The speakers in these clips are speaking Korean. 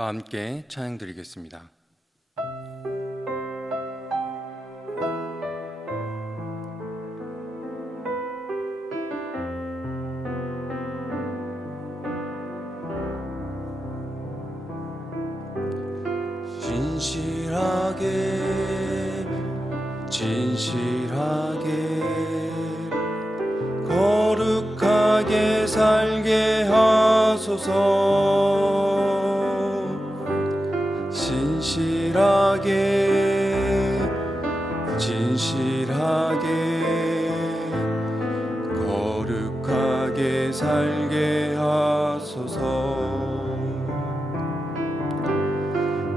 다 함께 찬양 드리겠습니다. 진실하게 거룩하게 살게 하소서. 진실하게 거룩하게 살게 하소서.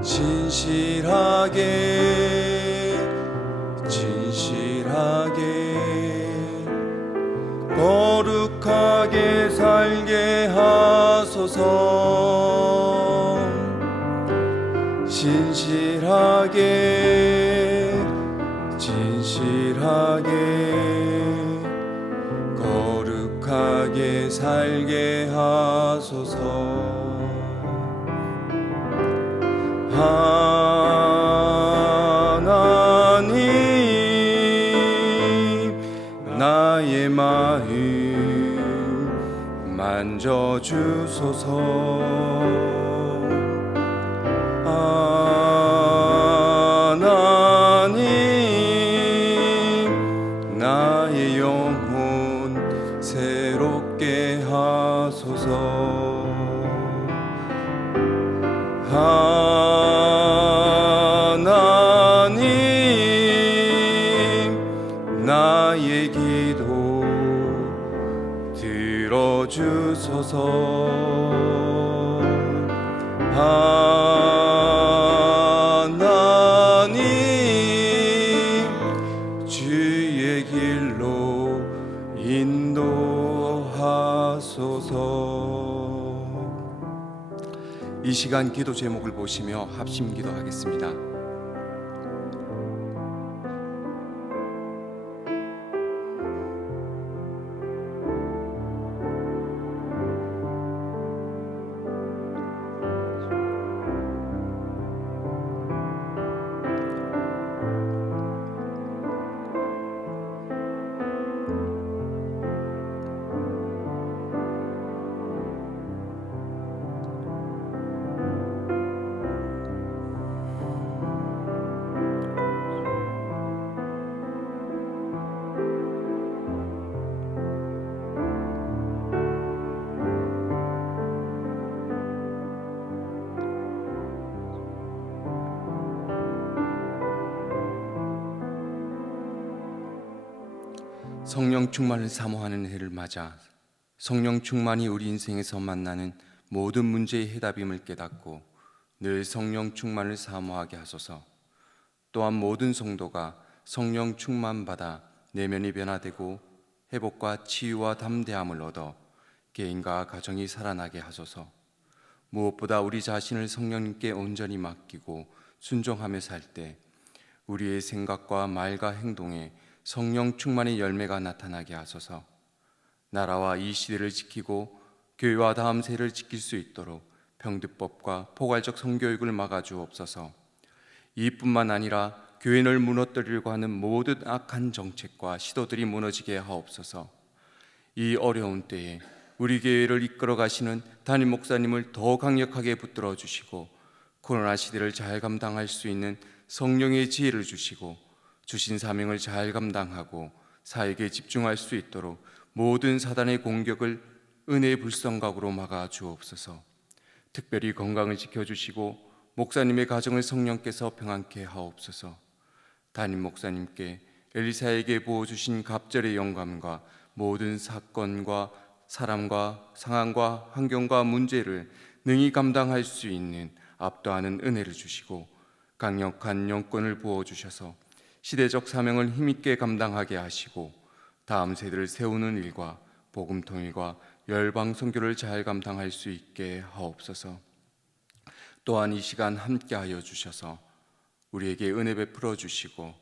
진실하게 거룩하게 살게 하소서. 진실하게 거룩하게 살게 하소서. 하나님, 나의 마음 만져주소서. 하나님, 나의 영혼 새롭게 하소서. 하나님, 나의 기도 들어주소서. 하나님, 주의 길로 인도하소서. 이 시간 기도 제목을 보시며 합심 기도하겠습니다. 성령 충만을 사모하는 해를 맞아 성령 충만이 우리 인생에서 만나는 모든 문제의 해답임을 깨닫고 늘 성령 충만을 사모하게 하소서. 또한 모든 성도가 성령 충만받아 내면이 변화되고 회복과 치유와 담대함을 얻어 개인과 가정이 살아나게 하소서. 무엇보다 우리 자신을 성령님께 온전히 맡기고 순종하며 살 때 우리의 생각과 말과 행동에 성령 충만의 열매가 나타나게 하소서. 나라와 이 시대를 지키고 교회와 다음 세를 지킬 수 있도록 병드법과 포괄적 성교육을 막아주옵소서. 이뿐만 아니라 교회를 무너뜨리려고 하는 모든 악한 정책과 시도들이 무너지게 하옵소서. 이 어려운 때에 우리 교회를 이끌어 가시는 담임 목사님을 더 강력하게 붙들어 주시고 코로나 시대를 잘 감당할 수 있는 성령의 지혜를 주시고 주신 사명을 잘 감당하고 사역에 집중할 수 있도록 모든 사단의 공격을 은혜의 불성각으로 막아 주옵소서. 특별히 건강을 지켜주시고 목사님의 가정을 성령께서 평안케 하옵소서. 담임 목사님께 엘리사에게 부어주신 갑절의 영감과 모든 사건과 사람과 상황과 환경과 문제를 능히 감당할 수 있는 압도하는 은혜를 주시고 강력한 영권을 부어주셔서 시대적 사명을 힘있게 감당하게 하시고 다음 세대를 세우는 일과 복음 통일과 열방 선교를 잘 감당할 수 있게 하옵소서. 또한 이 시간 함께하여 주셔서 우리에게 은혜 베풀어 주시고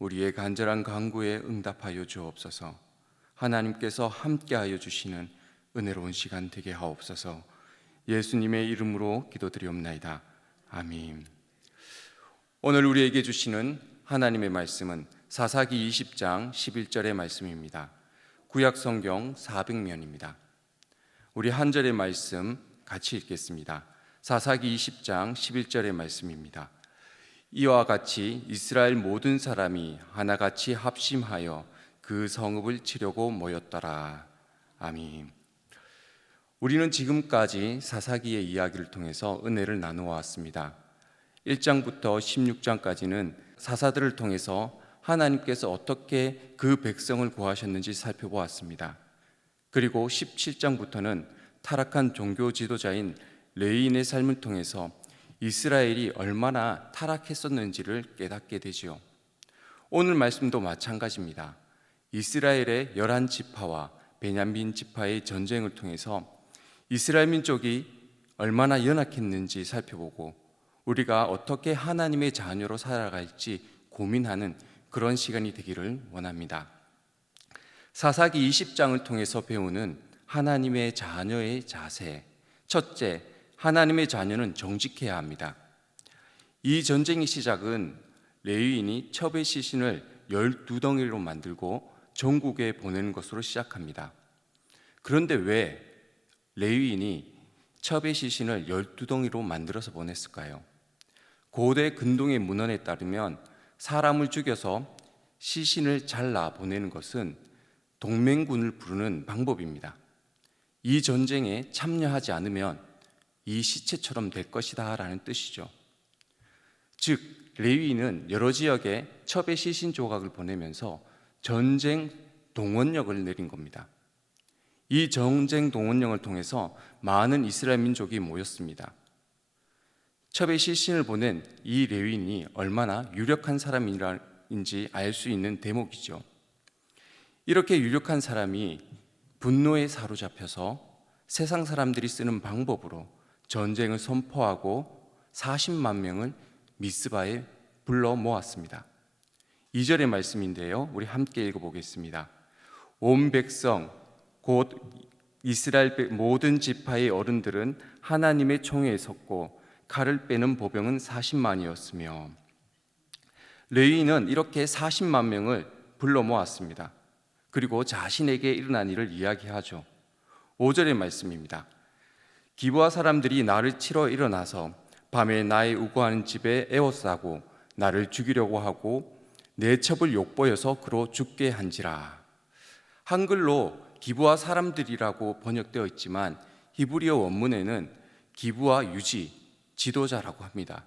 우리의 간절한 간구에 응답하여 주옵소서. 하나님께서 함께하여 주시는 은혜로운 시간 되게 하옵소서. 예수님의 이름으로 기도드리옵나이다. 아멘. 오늘 우리에게 주시는 하나님의 말씀은 사사기 20장 11절의 말씀입니다. 구약 성경 400면입니다. 우리 한 절의 말씀 같이 읽겠습니다. 사사기 20장 11절의 말씀입니다. 이와 같이 이스라엘 모든 사람이 하나같이 합심하여 그 성읍을 치려고 모였더라. 아멘. 우리는 지금까지 사사기의 이야기를 통해서 은혜를 나누어 왔습니다. 1장부터 16장까지는 사사들을 통해서 하나님께서 어떻게 그 백성을 구하셨는지 살펴보았습니다. 그리고 17장부터는 타락한 종교 지도자인 레위인의 삶을 통해서 이스라엘이 얼마나 타락했었는지를 깨닫게 되지요. 오늘 말씀도 마찬가지입니다. 이스라엘의 11지파와 베냐민 지파의 전쟁을 통해서 이스라엘 민족이 얼마나 연약했는지 살펴보고 우리가 어떻게 하나님의 자녀로 살아갈지 고민하는 그런 시간이 되기를 원합니다. 사사기 20장을 통해서 배우는 하나님의 자녀의 자세. 첫째, 하나님의 자녀는 정직해야 합니다. 이 전쟁의 시작은 레위인이 첩의 시신을 12덩이로 만들고 전국에 보내는 것으로 시작합니다. 그런데 왜 레위인이 첩의 시신을 12덩이로 만들어서 보냈을까요? 고대 근동의 문헌에 따르면 사람을 죽여서 시신을 잘라 보내는 것은 동맹군을 부르는 방법입니다. 이 전쟁에 참여하지 않으면 이 시체처럼 될 것이다 라는 뜻이죠. 즉 레위인은 여러 지역에 첩의 시신 조각을 보내면서 전쟁 동원령을 내린 겁니다. 이 전쟁 동원령을 통해서 많은 이스라엘 민족이 모였습니다. 첩의 시신을 보낸 이 레위인이 얼마나 유력한 사람인지 알 수 있는 대목이죠. 이렇게 유력한 사람이 분노에 사로잡혀서 세상 사람들이 쓰는 방법으로 전쟁을 선포하고 40만 명을 미스바에 불러 모았습니다. 2절의 말씀인데요, 우리 함께 읽어보겠습니다. 온 백성 곧 이스라엘 모든 지파의 어른들은 하나님의 총회에 섰고 칼을 빼는 보병은 40만이었으며 레위인은 이렇게 40만 명을 불러 모았습니다. 그리고 자신에게 일어난 일을 이야기하죠. 5절의 말씀입니다. 기브아 사람들이 나를 치러 일어나서 밤에 나의 우거하는 집에 에워싸고 나를 죽이려고 하고 내 첩을 욕보여서 그로 죽게 한지라. 한글로 기브아 사람들이라고 번역되어 있지만 히브리어 원문에는 기브아 유지, 지도자라고 합니다.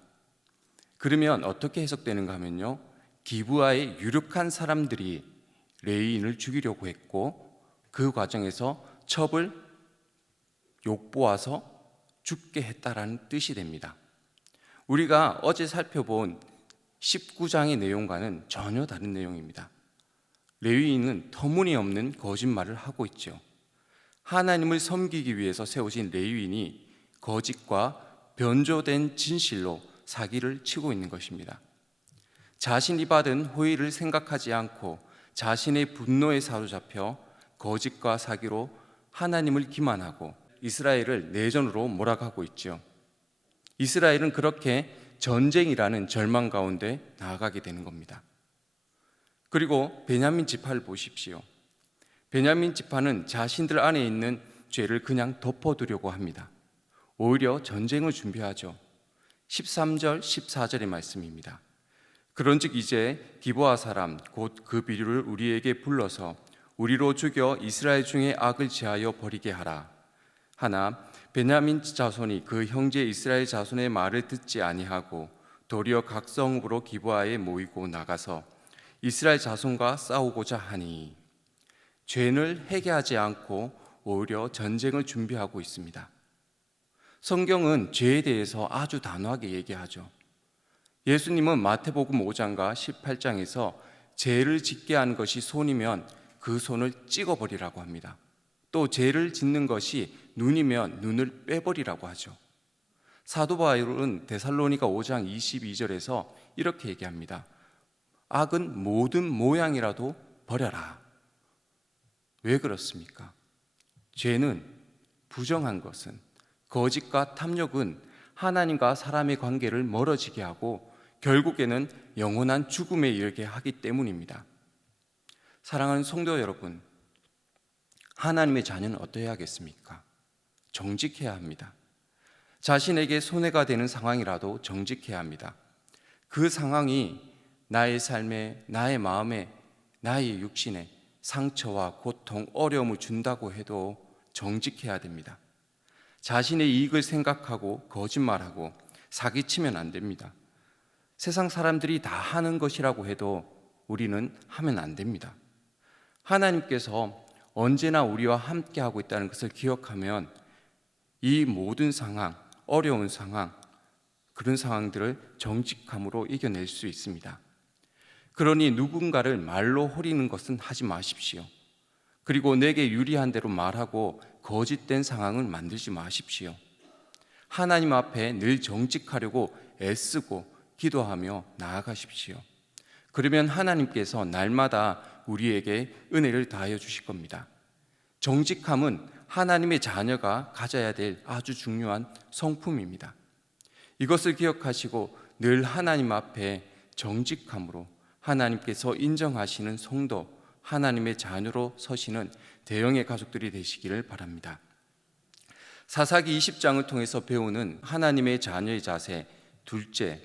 그러면 어떻게 해석되는가 하면요, 기브아의 유력한 사람들이 레위인을 죽이려고 했고 그 과정에서 첩을 욕보아서 죽게 했다라는 뜻이 됩니다. 우리가 어제 살펴본 19장의 내용과는 전혀 다른 내용입니다. 레위인은 터무니없는 거짓말을 하고 있죠. 하나님을 섬기기 위해서 세우신 레위인이 거짓과 변조된 진실로 사기를 치고 있는 것입니다. 자신이 받은 호의를 생각하지 않고 자신의 분노에 사로잡혀 거짓과 사기로 하나님을 기만하고 이스라엘을 내전으로 몰아가고 있죠. 이스라엘은 그렇게 전쟁이라는 절망 가운데 나아가게 되는 겁니다. 그리고 베냐민 지파를 보십시오. 베냐민 지파는 자신들 안에 있는 죄를 그냥 덮어두려고 합니다. 오히려 전쟁을 준비하죠. 13절, 14절의 말씀입니다. 그런즉 이제 기브아 사람 곧 그 비류를 우리에게 불러서 우리로 죽여 이스라엘 중에 악을 제하여 버리게 하라. 하나 베냐민 자손이 그 형제 이스라엘 자손의 말을 듣지 아니하고 도리어 각 성읍으로 기브아에 모이고 나가서 이스라엘 자손과 싸우고자 하니. 죄를 회개하지 않고 오히려 전쟁을 준비하고 있습니다. 성경은 죄에 대해서 아주 단호하게 얘기하죠. 예수님은 마태복음 5장과 18장에서 죄를 짓게 하는 것이 손이면 그 손을 찍어버리라고 합니다. 또 죄를 짓는 것이 눈이면 눈을 빼버리라고 하죠. 사도 바울은 데살로니가 5장 22절에서 이렇게 얘기합니다. 악은 모든 모양이라도 버려라. 왜 그렇습니까? 죄는, 부정한 것은, 거짓과 탐욕은 하나님과 사람의 관계를 멀어지게 하고 결국에는 영원한 죽음에 이르게 하기 때문입니다. 사랑하는 성도 여러분, 하나님의 자녀는 어떠해야겠습니까? 정직해야 합니다. 자신에게 손해가 되는 상황이라도 정직해야 합니다. 그 상황이 나의 삶에, 나의 마음에, 나의 육신에 상처와 고통, 어려움을 준다고 해도 정직해야 됩니다. 자신의 이익을 생각하고 거짓말하고 사기치면 안 됩니다. 세상 사람들이 다 하는 것이라고 해도 우리는 하면 안 됩니다. 하나님께서 언제나 우리와 함께하고 있다는 것을 기억하면 이 모든 상황, 어려운 상황, 그런 상황들을 정직함으로 이겨낼 수 있습니다. 그러니 누군가를 말로 호리는 것은 하지 마십시오. 그리고 내게 유리한 대로 말하고 거짓된 상황을 만들지 마십시오. 하나님 앞에 늘 정직하려고 애쓰고 기도하며 나아가십시오. 그러면 하나님께서 날마다 우리에게 은혜를 다하여 주실 겁니다. 정직함은 하나님의 자녀가 가져야 될 아주 중요한 성품입니다. 이것을 기억하시고 늘 하나님 앞에 정직함으로 하나님께서 인정하시는 성도, 하나님의 자녀로 서시는 대형의 가족들이 되시기를 바랍니다. 사사기 20장을 통해서 배우는 하나님의 자녀의 자세, 둘째,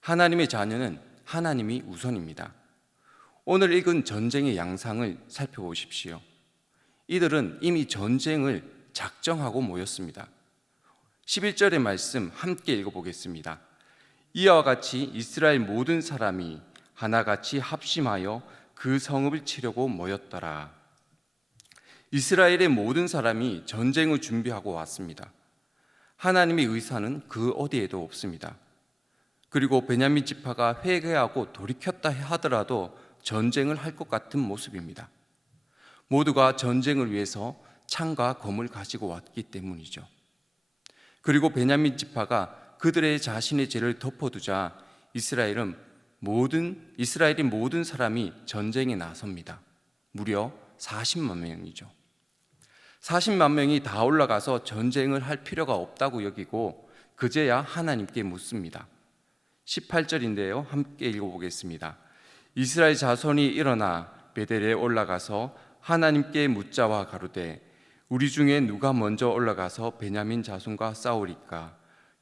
하나님의 자녀는 하나님이 우선입니다. 오늘 읽은 전쟁의 양상을 살펴보십시오. 이들은 이미 전쟁을 작정하고 모였습니다. 11절의 말씀 함께 읽어보겠습니다. 이와 같이 이스라엘 모든 사람이 하나같이 합심하여 그 성읍을 치려고 모였더라. 이스라엘의 모든 사람이 전쟁을 준비하고 왔습니다. 하나님의 의사는 그 어디에도 없습니다. 그리고 베냐민 지파가 회개하고 돌이켰다 하더라도 전쟁을 할 것 같은 모습입니다. 모두가 전쟁을 위해서 창과 검을 가지고 왔기 때문이죠. 그리고 베냐민 지파가 그들의 자신의 죄를 덮어두자 이스라엘이 모든 사람이 전쟁에 나섭니다. 무려 40만 명이죠. 40만 명이 다 올라가서 전쟁을 할 필요가 없다고 여기고 그제야 하나님께 묻습니다. 18절인데요. 함께 읽어보겠습니다. 이스라엘 자손이 일어나 베델에 올라가서 하나님께 묻자와 가로되 우리 중에 누가 먼저 올라가서 베냐민 자손과 싸우리까?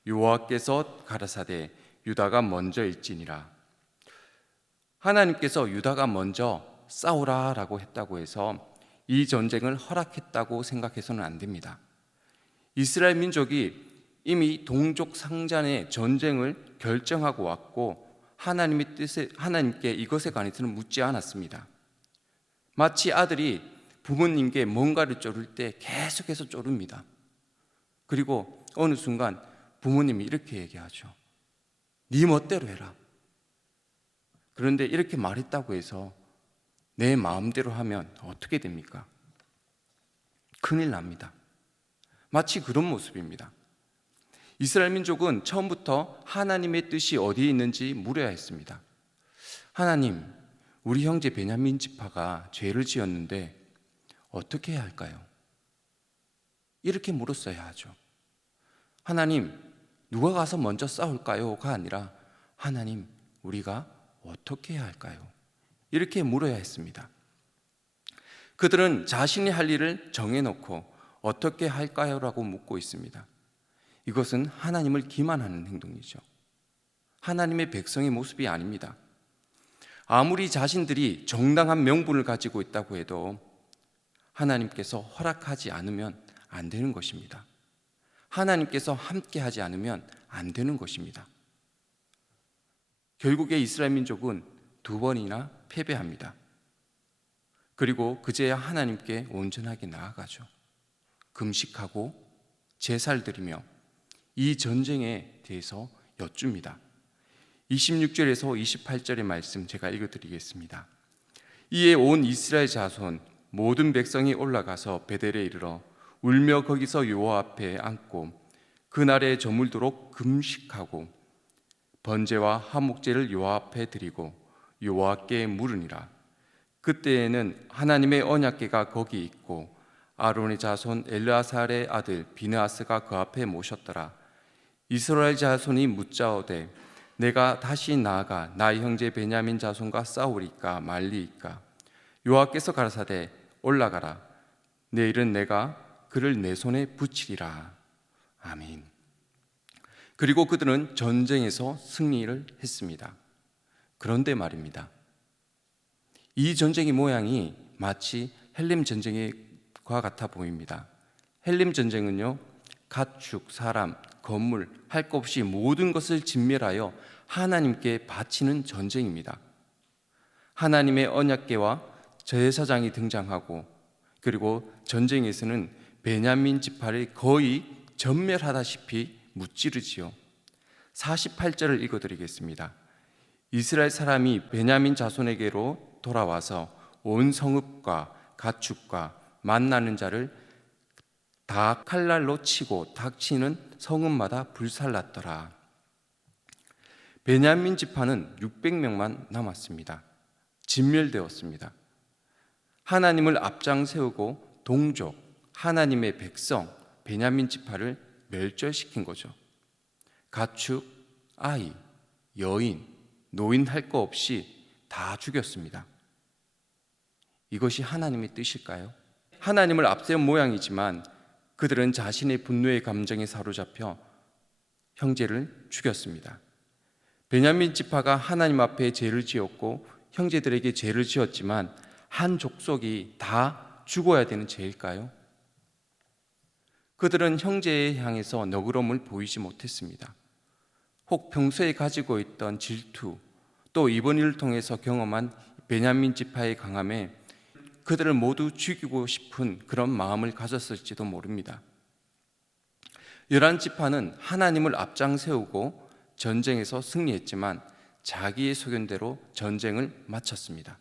여호와께서 가라사대 유다가 먼저일지니라. 하나님께서 유다가 먼저 싸우라라고 했다고 해서 이 전쟁을 허락했다고 생각해서는 안 됩니다. 이스라엘 민족이 이미 동족상잔의 전쟁을 결정하고 왔고 하나님께 이것에 관해서는 묻지 않았습니다. 마치 아들이 부모님께 뭔가를 쪼를 때 계속해서 쪼릅니다. 그리고 어느 순간 부모님이 이렇게 얘기하죠. 네 멋대로 해라. 그런데 이렇게 말했다고 해서 내 마음대로 하면 어떻게 됩니까? 큰일 납니다. 마치 그런 모습입니다. 이스라엘 민족은 처음부터 하나님의 뜻이 어디에 있는지 물어야 했습니다. 하나님, 우리 형제 베냐민 지파가 죄를 지었는데 어떻게 해야 할까요? 이렇게 물었어야 하죠. 하나님, 누가 가서 먼저 싸울까요?가 아니라 하나님, 우리가 어떻게 해야 할까요? 이렇게 물어야 했습니다. 그들은 자신이 할 일을 정해놓고 어떻게 할까요? 라고 묻고 있습니다. 이것은 하나님을 기만하는 행동이죠. 하나님의 백성의 모습이 아닙니다. 아무리 자신들이 정당한 명분을 가지고 있다고 해도 하나님께서 허락하지 않으면 안 되는 것입니다. 하나님께서 함께 하지 않으면 안 되는 것입니다. 결국에 이스라엘 민족은 2번이나 패배합니다. 그리고 그제야 하나님께 온전하게 나아가죠. 금식하고 제사를 드리며 이 전쟁에 대해서 여쭙니다. 26절에서 28절의 말씀 제가 읽어드리겠습니다. 이에 온 이스라엘 자손 모든 백성이 올라가서 베델에 이르러 울며 거기서 여호와 앞에 앉고 그날에 저물도록 금식하고 번제와 화목제를 여호와 앞에 드리고 여호와께 물으니라. 그때에는 하나님의 언약궤가 거기 있고 아론의 자손 엘르아살의 아들 비느하스가 그 앞에 모셨더라. 이스라엘 자손이 묻자오되 내가 다시 나아가 나의 형제 베냐민 자손과 싸우리까 말리이까. 여호와께서 가라사대 올라가라. 내일은 내가 그를 내 손에 붙이리라. 아멘. 그리고 그들은 전쟁에서 승리를 했습니다. 그런데 말입니다, 이 전쟁의 모양이 마치 헬림 전쟁과 같아 보입니다. 헬림 전쟁은요, 가축, 사람, 건물 할 것 없이 모든 것을 진멸하여 하나님께 바치는 전쟁입니다. 하나님의 언약궤와 제사장이 등장하고, 그리고 전쟁에서는 베냐민 지파를 거의 전멸하다시피 무찌르지요. 48절을 읽어드리겠습니다. 이스라엘 사람이 베냐민 자손에게로 돌아와서 온 성읍과 가축과 만나는 자를 다 칼날로 치고 닥치는 성읍마다 불살랐더라. 베냐민 지파는 600명만 남았습니다. 진멸되었습니다. 하나님을 앞장 세우고 동족, 하나님의 백성 베냐민 지파를 멸절시킨 거죠. 가축, 아이, 여인, 노인 할 거 없이 다 죽였습니다. 이것이 하나님의 뜻일까요? 하나님을 앞세운 모양이지만 그들은 자신의 분노의 감정에 사로잡혀 형제를 죽였습니다. 베냐민 지파가 하나님 앞에 죄를 지었고 형제들에게 죄를 지었지만 한 족속이 다 죽어야 되는 죄일까요? 그들은 형제에 향해서 너그러움을 보이지 못했습니다. 혹 평소에 가지고 있던 질투, 또 이번 일을 통해서 경험한 베냐민 지파의 강함에 그들을 모두 죽이고 싶은 그런 마음을 가졌을지도 모릅니다. 11지파는 하나님을 앞장 세우고 전쟁에서 승리했지만 자기의 소견대로 전쟁을 마쳤습니다.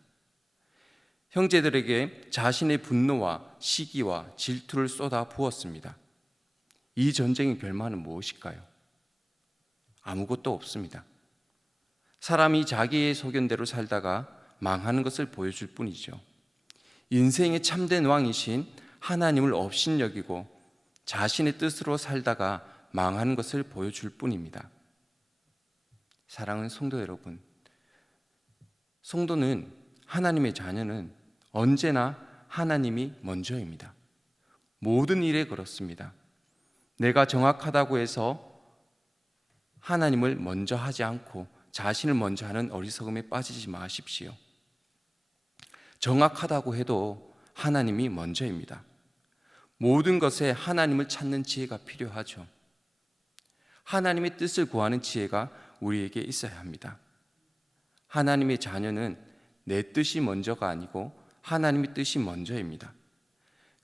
형제들에게 자신의 분노와 시기와 질투를 쏟아 부었습니다. 이 전쟁의 결말은 무엇일까요? 아무것도 없습니다. 사람이 자기의 소견대로 살다가 망하는 것을 보여줄 뿐이죠. 인생의 참된 왕이신 하나님을 업신여기고 자신의 뜻으로 살다가 망하는 것을 보여줄 뿐입니다. 사랑하는 성도 여러분, 성도는, 하나님의 자녀는 언제나 하나님이 먼저입니다. 모든 일에 그렇습니다. 내가 정확하다고 해서 하나님을 먼저 하지 않고 자신을 먼저 하는 어리석음에 빠지지 마십시오. 정확하다고 해도 하나님이 먼저입니다. 모든 것에 하나님을 찾는 지혜가 필요하죠. 하나님의 뜻을 구하는 지혜가 우리에게 있어야 합니다. 하나님의 자녀는 내 뜻이 먼저가 아니고 하나님의 뜻이 먼저입니다.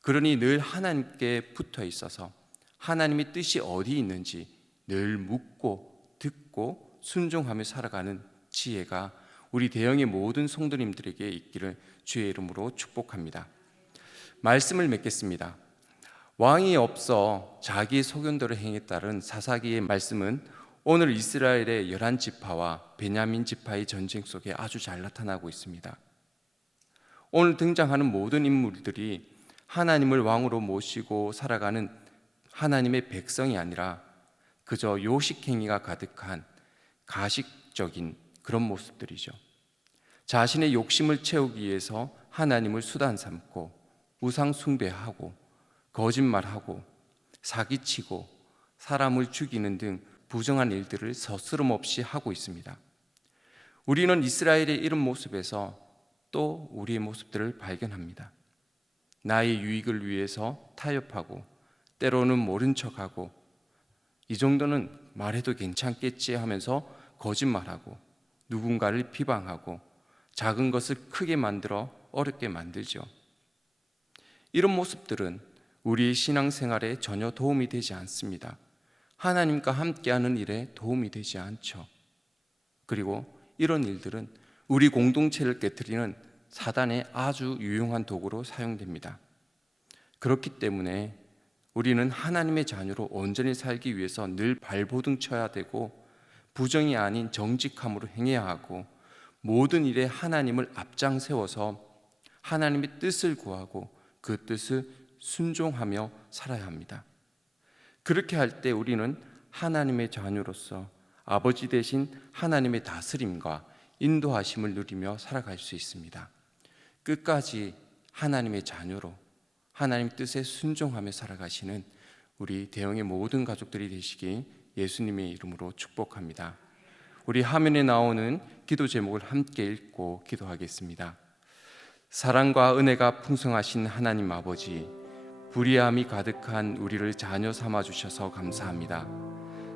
그러니 늘 하나님께 붙어 있어서 하나님의 뜻이 어디 있는지 늘 묻고 듣고 순종하며 살아가는 지혜가 우리 대형의 모든 성도님들에게 있기를 주의 이름으로 축복합니다. 말씀을 맺겠습니다. 왕이 없어 자기의 소견대로 행했다는 사사기의 말씀은 오늘 이스라엘의 11지파와 베냐민 지파의 전쟁 속에 아주 잘 나타나고 있습니다. 오늘 등장하는 모든 인물들이 하나님을 왕으로 모시고 살아가는 하나님의 백성이 아니라 그저 요식행위가 가득한 가식적인 그런 모습들이죠. 자신의 욕심을 채우기 위해서 하나님을 수단 삼고 우상 숭배하고 거짓말하고 사기치고 사람을 죽이는 등 부정한 일들을 서스럼 없이 하고 있습니다. 우리는 이스라엘의 이런 모습에서 또 우리의 모습들을 발견합니다. 나의 유익을 위해서 타협하고 때로는 모른 척하고 이 정도는 말해도 괜찮겠지 하면서 거짓말하고 누군가를 비방하고 작은 것을 크게 만들어 어렵게 만들죠. 이런 모습들은 우리의 신앙생활에 전혀 도움이 되지 않습니다. 하나님과 함께하는 일에 도움이 되지 않죠. 그리고 이런 일들은 우리 공동체를 깨트리는 사단의 아주 유용한 도구로 사용됩니다. 그렇기 때문에 우리는 하나님의 자녀로 온전히 살기 위해서 늘 발버둥 쳐야 되고 부정이 아닌 정직함으로 행해야 하고 모든 일에 하나님을 앞장 세워서 하나님의 뜻을 구하고 그 뜻을 순종하며 살아야 합니다. 그렇게 할 때 우리는 하나님의 자녀로서 아버지 대신 하나님의 다스림과 인도하심을 누리며 살아갈 수 있습니다. 끝까지 하나님의 자녀로 하나님 뜻에 순종하며 살아가시는 우리 대영의 모든 가족들이 되시기 예수님의 이름으로 축복합니다. 우리 화면에 나오는 기도 제목을 함께 읽고 기도하겠습니다. 사랑과 은혜가 풍성하신 하나님 아버지, 불의함이 가득한 우리를 자녀 삼아 주셔서 감사합니다.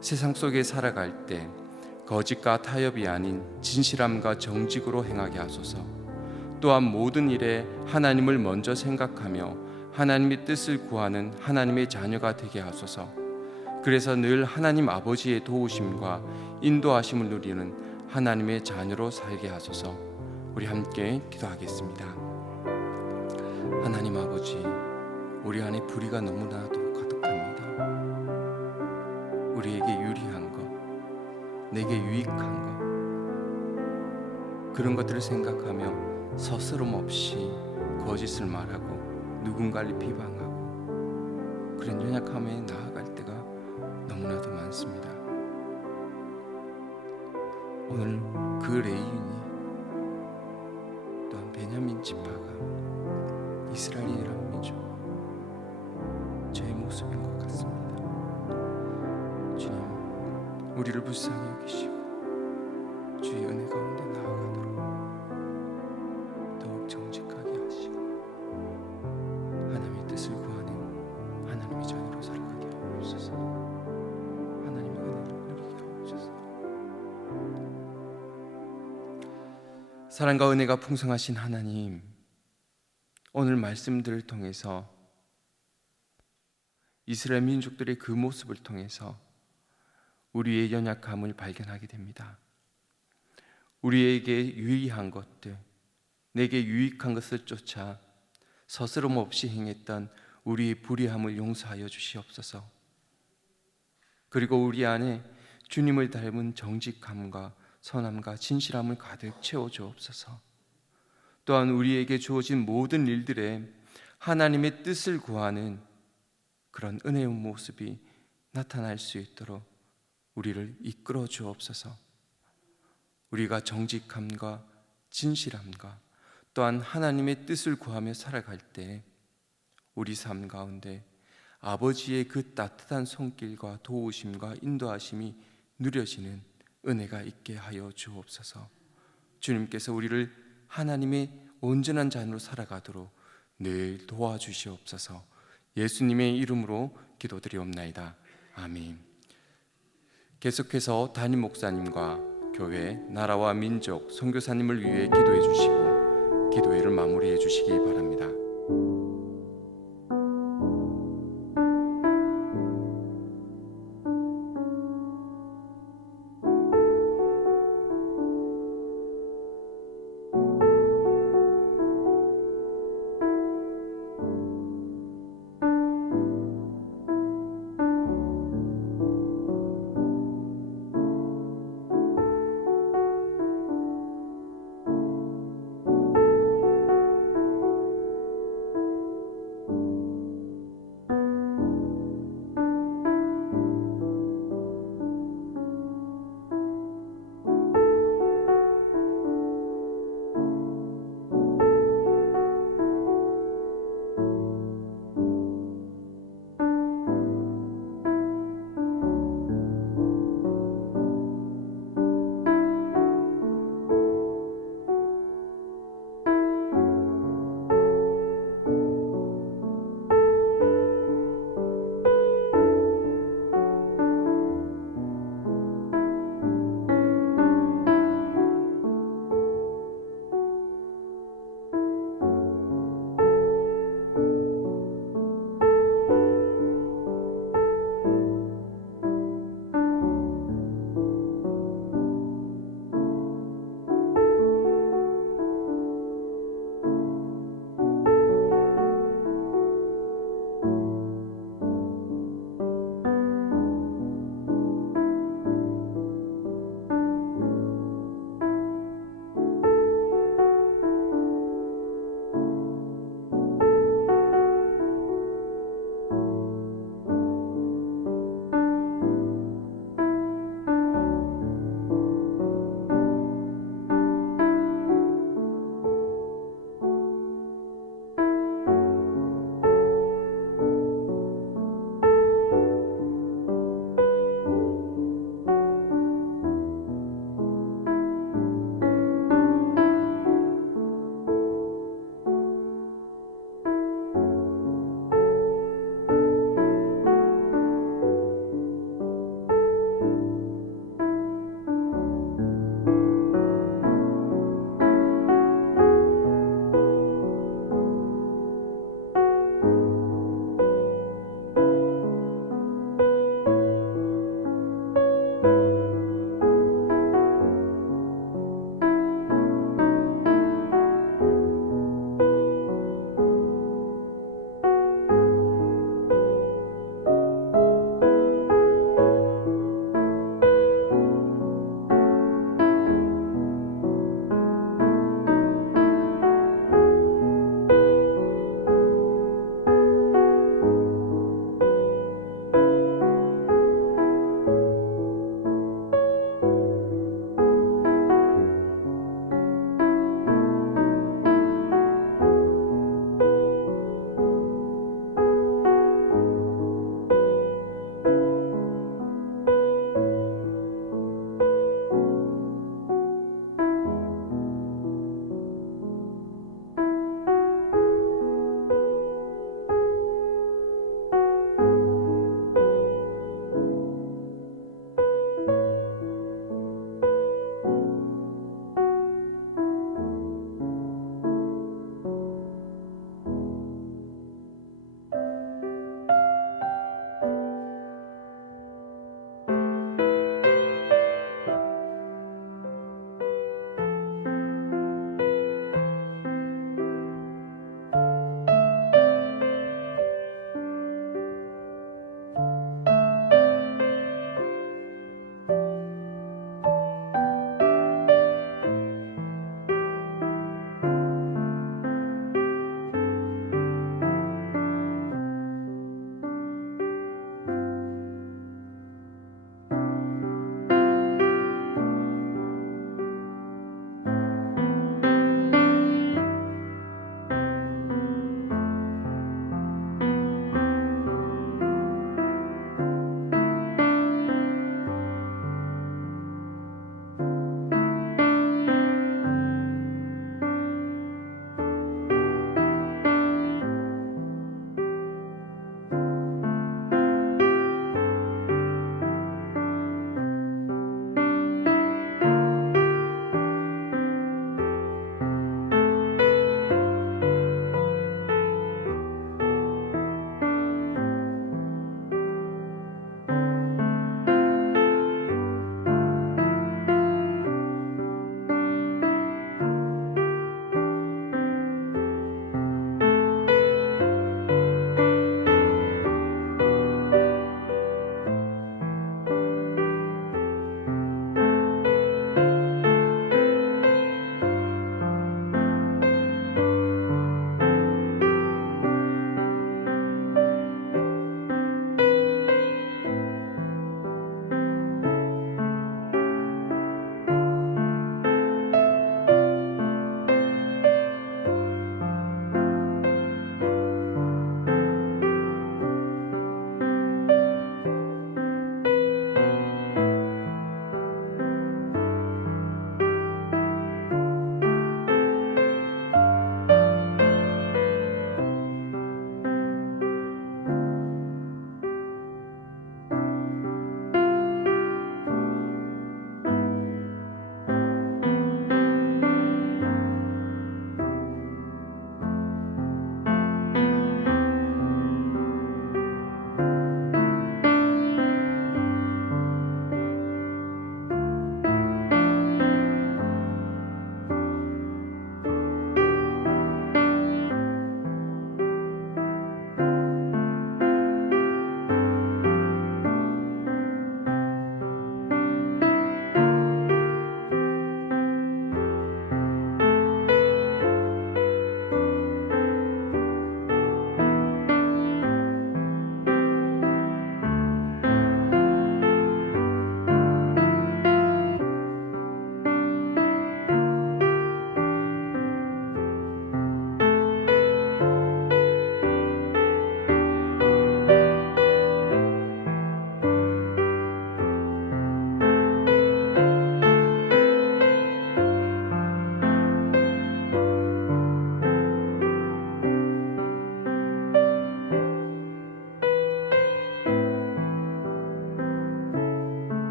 세상 속에 살아갈 때 거짓과 타협이 아닌 진실함과 정직으로 행하게 하소서. 또한 모든 일에 하나님을 먼저 생각하며 하나님의 뜻을 구하는 하나님의 자녀가 되게 하소서. 그래서 늘 하나님 아버지의 도우심과 인도하심을 누리는 하나님의 자녀로 살게 하소서. 우리 함께 기도하겠습니다. 하나님 아버지, 우리 안에 불의가 너무나도 가득합니다. 우리에게 유리한 것, 내게 유익한 것, 그런 것들을 생각하며 서스럼 없이 거짓을 말하고 누군가를 비방하고 그런 연약함에 나아갈 때가 너무나도 많습니다. 오늘 그 레이윤이 또한 베냐민 지파가 이스라엘이라는 민족, 저의 모습인 것 같습니다. 주님, 우리를 불쌍히 여기시고 주의 은혜 가운데 나아가도록 더욱 정직하게 하시고 하나님의 뜻을 구하는 하나님의 자녀로 살아가게 하옵소서. 하나님의 은혜를 누리게 하옵소서. 사랑과 은혜가 풍성하신 하나님, 오늘 말씀들을 통해서 이스라엘 민족들의 그 모습을 통해서 우리의 연약함을 발견하게 됩니다. 우리에게 유의한 것들, 내게 유익한 것을 쫓아 서스럼 없이 행했던 우리의 불의함을 용서하여 주시옵소서. 그리고 우리 안에 주님을 닮은 정직함과 선함과 진실함을 가득 채워 주옵소서. 또한 우리에게 주어진 모든 일들에 하나님의 뜻을 구하는 그런 은혜의 모습이 나타날 수 있도록 우리를 이끌어 주옵소서. 우리가 정직함과 진실함과 또한 하나님의 뜻을 구하며 살아갈 때 우리 삶 가운데 아버지의 그 따뜻한 손길과 도우심과 인도하심이 누려지는 은혜가 있게 하여 주옵소서. 주님께서 우리를 하나님의 온전한 자녀로 살아가도록 늘 도와주시옵소서. 예수님의 이름으로 기도드리옵나이다. 아멘. 계속해서 담임 목사님과 교회, 나라와 민족, 선교사님을 위해 기도해 주시고 기도회를 마무리해 주시기 바랍니다.